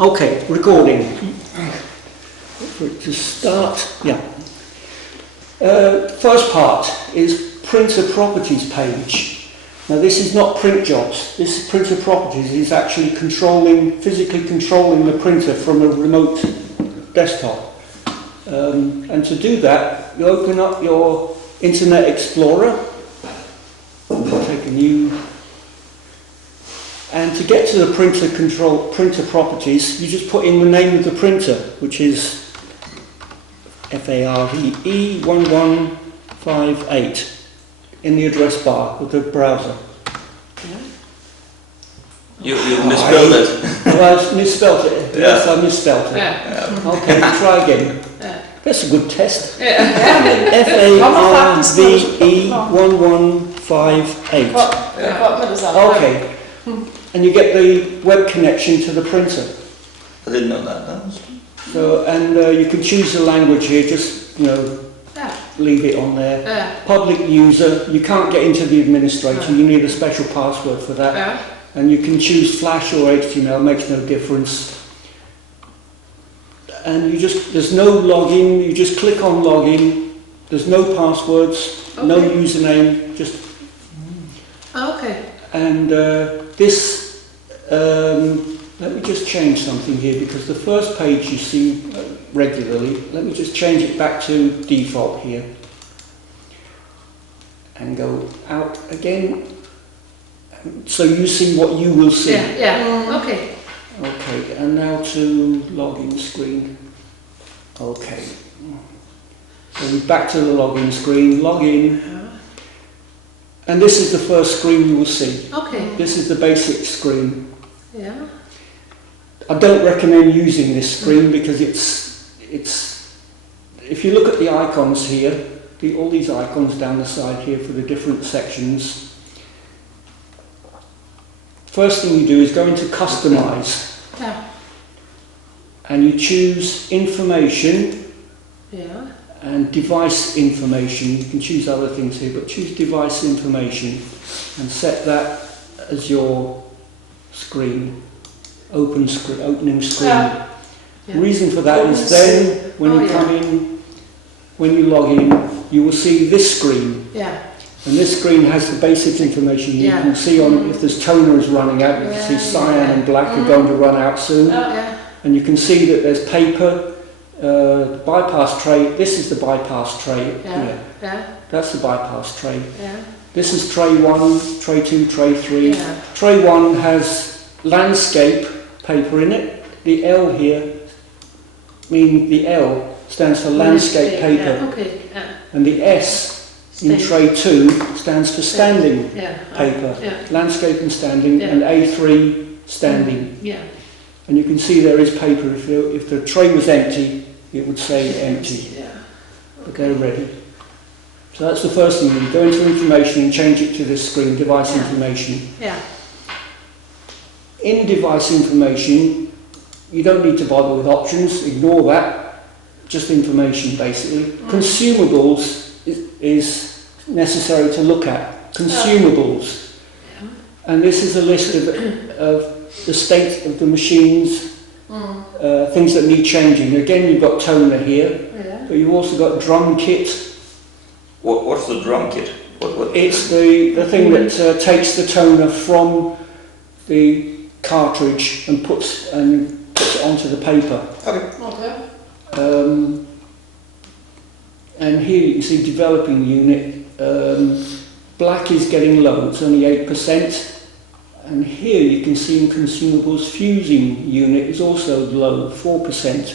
Okay, recording. For it to start, yeah. First part is printer properties page. Now this is not print jobs. This is printer properties. Is actually physically controlling the printer from a remote desktop. And to do that, you open up your Internet Explorer. Take a new. And to get to the printer properties, you just put in the name of the printer, which is FARVE 1158 in the address bar with the browser. You misspelled it. Well, I misspelled it. Yeah. Yes, I misspelled it. Yeah. Okay, try again. Yeah. That's a good test. Ja. FARVE 1158. Okay. And you get the web connection to the printer. I didn't know that. So, and you can choose the language here, just, leave it on there. Public user, you can't get into the administrator, you need a special password for that. And you can choose Flash or HTML, makes no difference. And there's no login, you just click on login, there's no passwords, no username, just... Okay. And let me just change something here, because the first page you see regularly, let me just change it back to default here. And go out again. So you see what you will see. Okay. Okay, and now to login screen. Okay. So we're back to the login screen, login. And this is the first screen you will see. Okay. This is the basic screen. Yeah. I don't recommend using this screen because it's if you look at the icons here, all these icons down the side here for the different sections, first thing you do is go into customize. And you choose information and device information. You can choose other things here, but choose device information and set that as your screen, opening screen. The reason for that is then when you come in, when you log in, you will see this screen. And this screen has the basic information. You can see on if there's toner is running out, you can see cyan and black are going to run out soon. And you can see that there's paper, bypass tray. This is the bypass tray. That's the bypass tray. This is tray 1, tray 2, tray 3. Tray 1 has landscape paper in it. The L here, the L stands for landscape paper. And the S in tray 2 stands for standing paper. Landscape and standing, and A3 standing. And you can see there is paper. If the tray was empty, it would say empty. But they're ready. So that's the first thing. You go into information and change it to this screen, device information. In device information, you don't need to bother with options, ignore that, just information basically. Consumables is necessary to look at, consumables. And this is a list of the state of the machines, things that need changing. Again, you've got toner here, but you've also got drum kit. What's the drum kit? What? It's the thing that takes the toner from the cartridge and puts it onto the paper. And here you can see developing unit. Black is getting low, it's only 8%. And here you can see in consumables fusing unit is also low, 4%.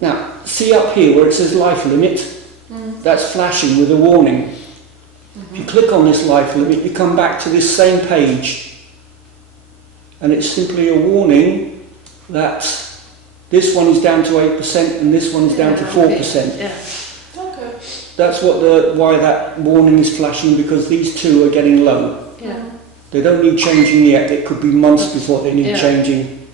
Now, see up here where it says life limit, that's flashing with a warning. If you click on this life limit, you come back to this same page. And it's simply a warning that this one is down to 8% and this one is down to 4%. That's why that warning is flashing, because these two are getting low. They don't need changing yet. It could be months before they need changing.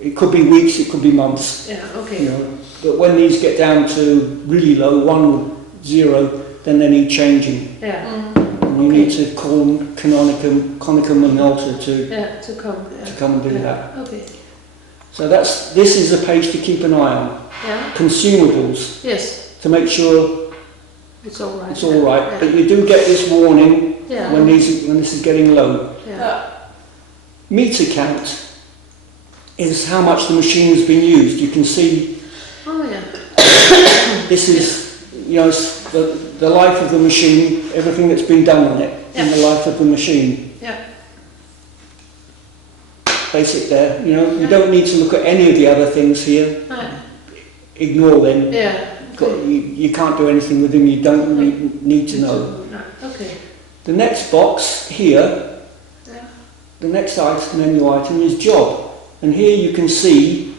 It could be weeks, it could be months. You know. But when these get down to really low, 1, 0, then they need changing. and you need to call Conicum Minolta to come. to come and do that. Okay. So this is a page to keep an eye on. Yeah. Consumables, Yes. to make sure It's all right. it's all right. Yeah. But you do get this warning Yeah. when this is getting low. Yeah. Meter count is how much the machine has been used. You can see Oh yeah. this is, it's the life of the machine, everything that's been done on it in the life of the machine. Yeah. Basic there. You don't need to look at any of the other things here. Right. Ignore them. Yeah. You can't do anything with them. You don't need to know. No. Okay. The next box here, Yeah. the next item, menu item, is job. And here you can see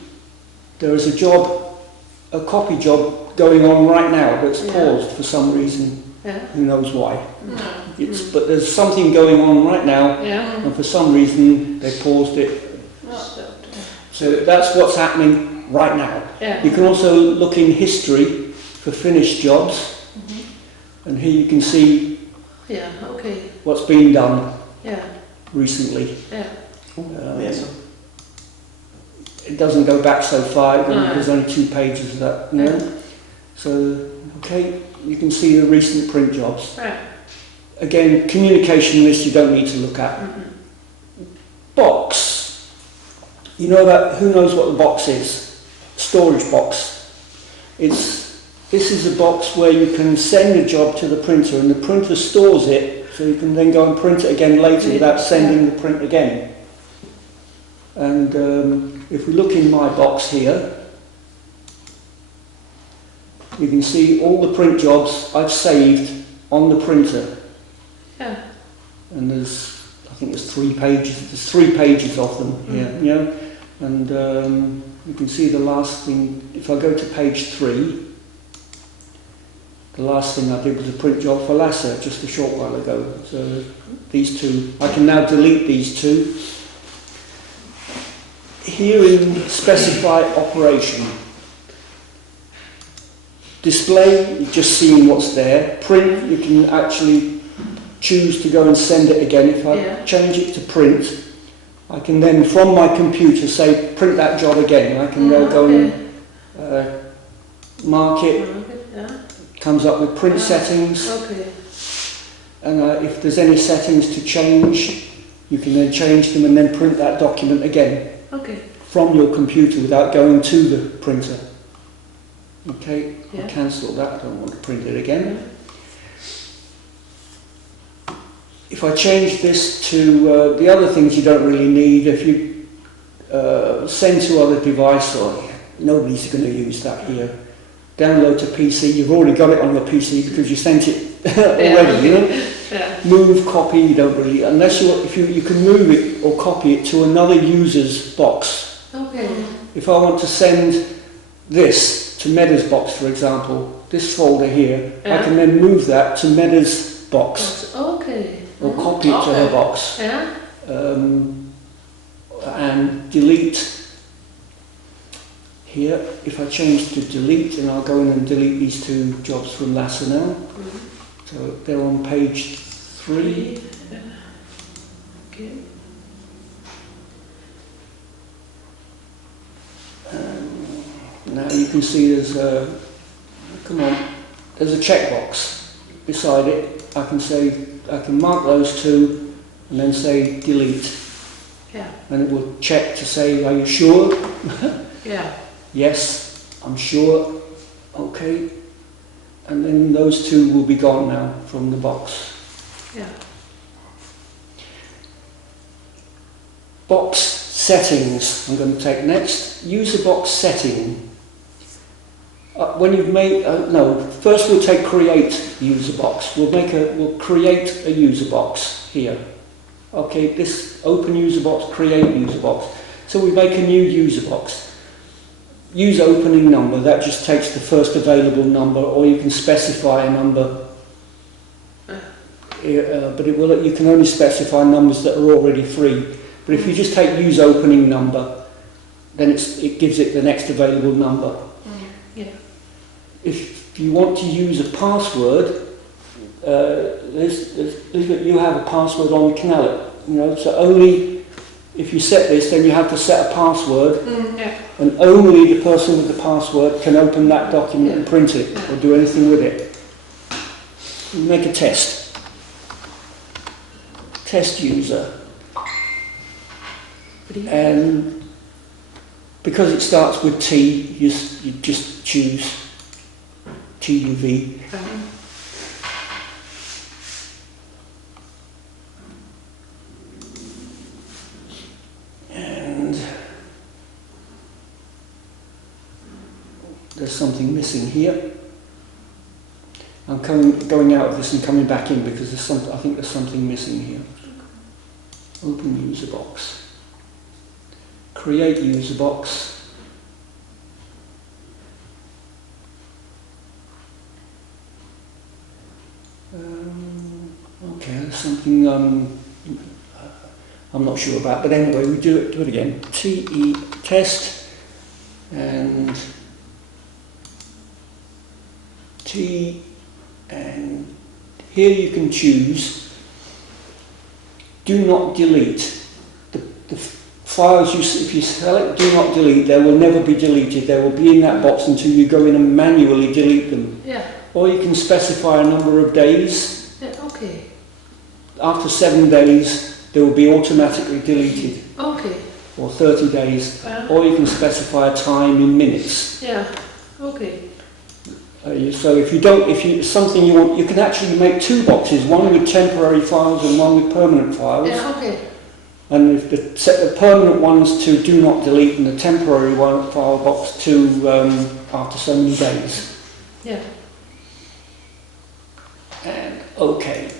there is a copy job going on right now that's paused for some reason. Yeah. Who knows why? But there's something going on right now, Yeah. and for some reason they paused it. So that's what's happening right now. Yeah. You can also look in history for finished jobs, and here you can see Yeah. Okay. what's been done Yeah. recently. Yeah. Yes. It doesn't go back so far, No. there's only 2 pages of that, So, okay, you can see the recent print jobs. Right. Again, communication list you don't need to look at. Box. Who knows what the box is? Storage box. This is a box where you can send a job to the printer and the printer stores it, so you can then go and print it again later without sending the print again. And if we look in my box here, you can see all the print jobs I've saved on the printer. Yeah. And I think there's 3 pages. There's 3 pages of them here, And you can see the last thing. If I go to page 3, the last thing I did was a print job for LASA just a short while ago. So these 2, I can now delete these 2. Here in specify operation. Display, you're just seeing what's there. Print, you can actually choose to go and send it again. If I change it to print, I can then from my computer say print that job again. I can go and mark it. Comes up with print settings. Okay. And if there's any settings to change, you can then change them and then print that document again. Okay. From your computer without going to the printer. Okay, Yeah. I'll cancel that, I don't want to print it again. If I change this to the other things you don't really need, if you send to other device, or nobody's going to use that here. Download to PC, you've already got it on your PC because you sent it already, Yeah. Move, copy, you don't really, unless you can move it or copy it to another user's box. Okay. If I want to send this to Meda's box, for example, this folder here, I can then move that to Meda's box Okay. or copy it to her box Yeah. and delete here. If I change to delete, and I'll go in and delete these 2 jobs from LASA now. So they're on page 3. Okay. Now you can see there's a checkbox beside it. I can mark those 2 and then say delete. Yeah. And it will check to say, are you sure? Yeah. Yes, I'm sure. Okay. And then those 2 will be gone now from the box. Yeah. Box settings, I'm going to take next. User box setting. When you've made, first we'll take create user box. We'll create a user box here. Okay, this open user box, create user box. So we make a new user box. Use opening number, that just takes the first available number, or you can specify a number. But you can only specify numbers that are already free. But if you just take use opening number, then it gives it the next available number. Yeah. If you want to use a password, you have a password on, you can have it. You know, so only if you set this, then you have to set a password, Yeah. and only the person with the password can open that document and print it or do anything with it. Make a test. Test user. And because it starts with T, you just choose TUV. And there's something missing here. I'm going out of this and coming back in because I think there's something missing here. Open user box. Create user box. Okay, there's something I'm not sure about, but anyway, we do it again. TE test and T, and here you can choose do not delete. The files if you select do not delete, they will never be deleted. They will be in that box until you go in and manually delete them. Yeah. Or you can specify a number of days. Yeah. Okay. After 7 days, they will be automatically deleted. Okay. Or 30 days. Or you can specify a time in minutes. Yeah. Okay. So if something you want, you can actually make 2 boxes, one with temporary files and one with permanent files. Yeah. Okay. And if set the permanent ones to do not delete and the temporary file box to after so many days. Yeah. And OK.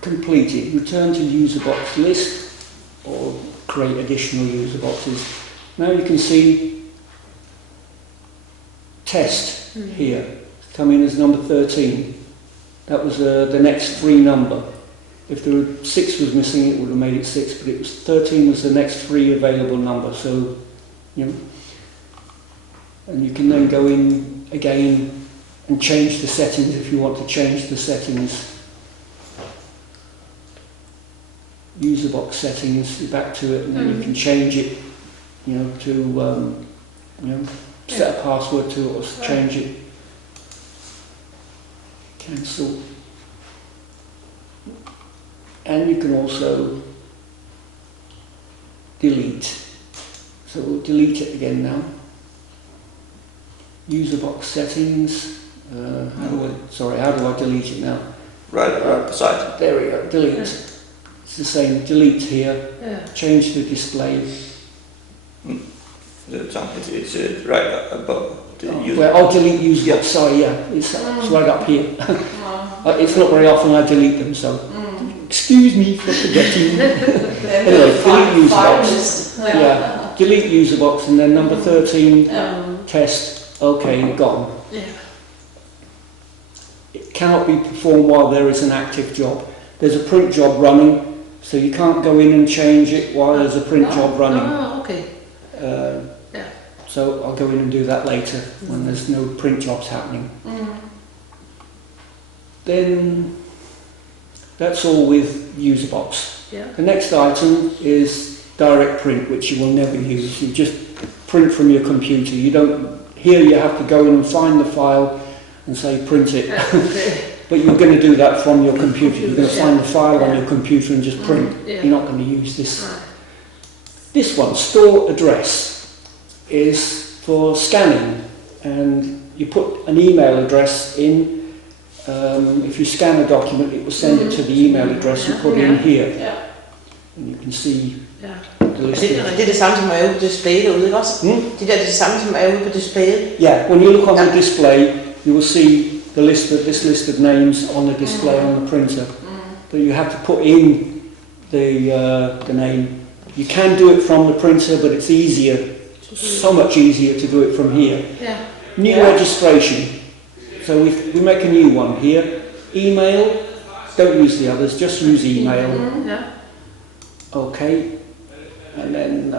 Completed. Return to user box list or create additional user boxes. Now you can see test here, come in as number 13. That was the next free number. If there were 6 was missing, it would have made it 6, but it was 13 was the next free available number. So, you know, and you can then go in again and change the settings if you want to change the settings. User box settings, back to it, and then you can change it, you know, to set a password to it or change it. Cancel. And you can also delete. So we'll delete it again now. User box settings. How do I delete it now? Right beside. There we go. Delete. It's the same. Delete here. Change the display. It's right above the user. Well, I'll delete user box. Sorry, it's right up here. It's not very often I delete them, so excuse me for forgetting. Anyway, delete user box. Yeah, delete user box, and then number 13, test. Okay, gone. Yeah. It cannot be performed while there is an active job. There's a print job running, so you can't go in and change it while there's a print job running. Oh, okay. So I'll go in and do that later when there's no print jobs happening. Then that's all with user box. Yeah. The next item is direct print, which you will never use. You just print from your computer. You don't. Here you have to go in and find the file and say print it. But you're going to do that from your computer. You're going to find the file on your computer and just print. You're not going to use this. This one, store address, is for scanning, and you put an email address in. If you scan a document, it will send it to the email address you put in here. And you can see the list. Det er det samme som er ude på displayet derude, ikke også? Det der er det samme som er ude på displayet. Yeah, when you look on the display, you will see this list of names on the display on the printer. But you have to put in the name. You can do it from the printer, but it's easier, so much easier to do it from here. New registration. So we make a new one here. Email, don't use the others, just use email. Okay. And then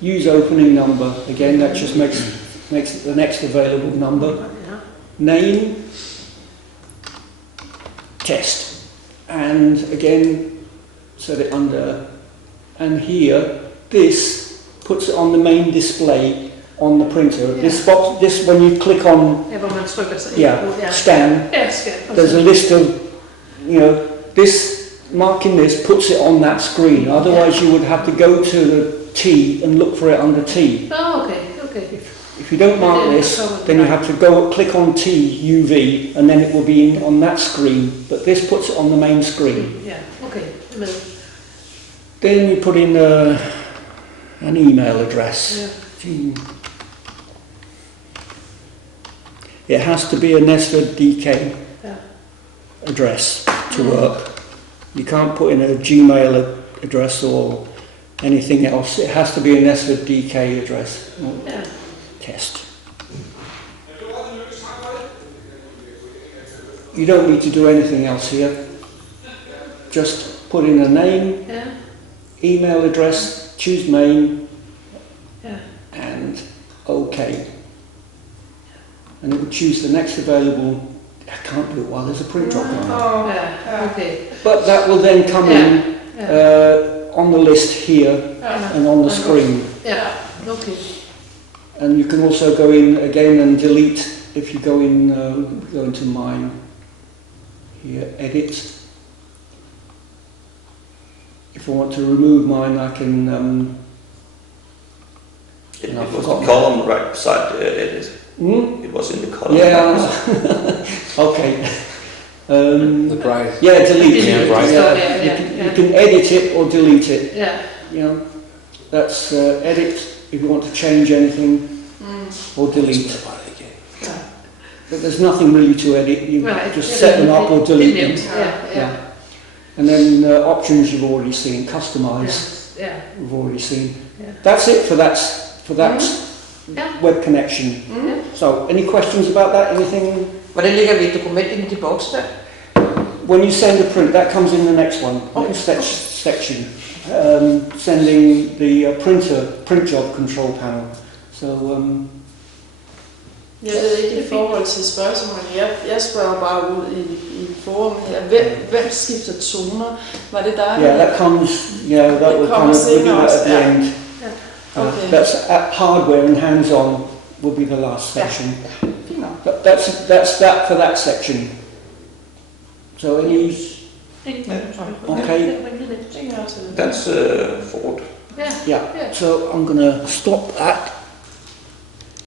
use opening number. Again, that just makes makes it the next available number. Yeah. Name, test, and again set it under, and here this puts it on the main display on the printer. Yeah. This box, this when you click on Ja, hvor man trykker sig ind. yeah, scan, Ja, scan. there's a list of, you know, this marking this puts it on that screen. Otherwise you would have to go to the T and look for it under T. Oh, okay, okay. If you don't mark this, then you have to go click on T, UV, and then it will be on that screen. But this puts it on the main screen. Ja, okay. Med. Then you put in an email address. Ja. It has to be a Nested DK Ja. address to work. You can't put in a Gmail address or anything else. It has to be a Nested DK address. Ja. Test. You don't need to do anything else here. Just put in a name, Ja. email address, choose main, Ja. and OK. And it will choose the next available. I can't do it while there's a print drop on. Ja, okay. But that will then come in on the list here and on the screen. Ja, okay. And you can also go in again and delete if you go into mine. Here, edit. If I want to remove mine, I can. It I've was forgotten. the column right beside edit. Hmm? It was in the column. Yeah. Okay. The price. Yeah, delete. Yeah, it. right. You can edit it or delete it. Ja. You know, that's edit if you want to change anything, or delete. But there's nothing really to edit. You Right. just set them up or delete them. Ja, ja. And then options you've already seen, customize Ja. we've already seen. Yeah. That's it for that Ja. web connection. So, any questions about that? Anything? Hvordan lægger vi et dokument ind i de bokse der? When you send a print, that comes in the next one, next section. Sending the print job control panel. So, Jeg ved ikke i forhold til spørgsmålet. Jeg spørger bare ud i forum her. Hvem skifter toner? Var det dig? yeah, that comes. Yeah, that will come. We'll do that at the end. Okay. That's hardware and hands-on will be the last section. Fint nok. But that's that for that section. So any okay? That's Ford. Ja. Yeah. So I'm gonna stop that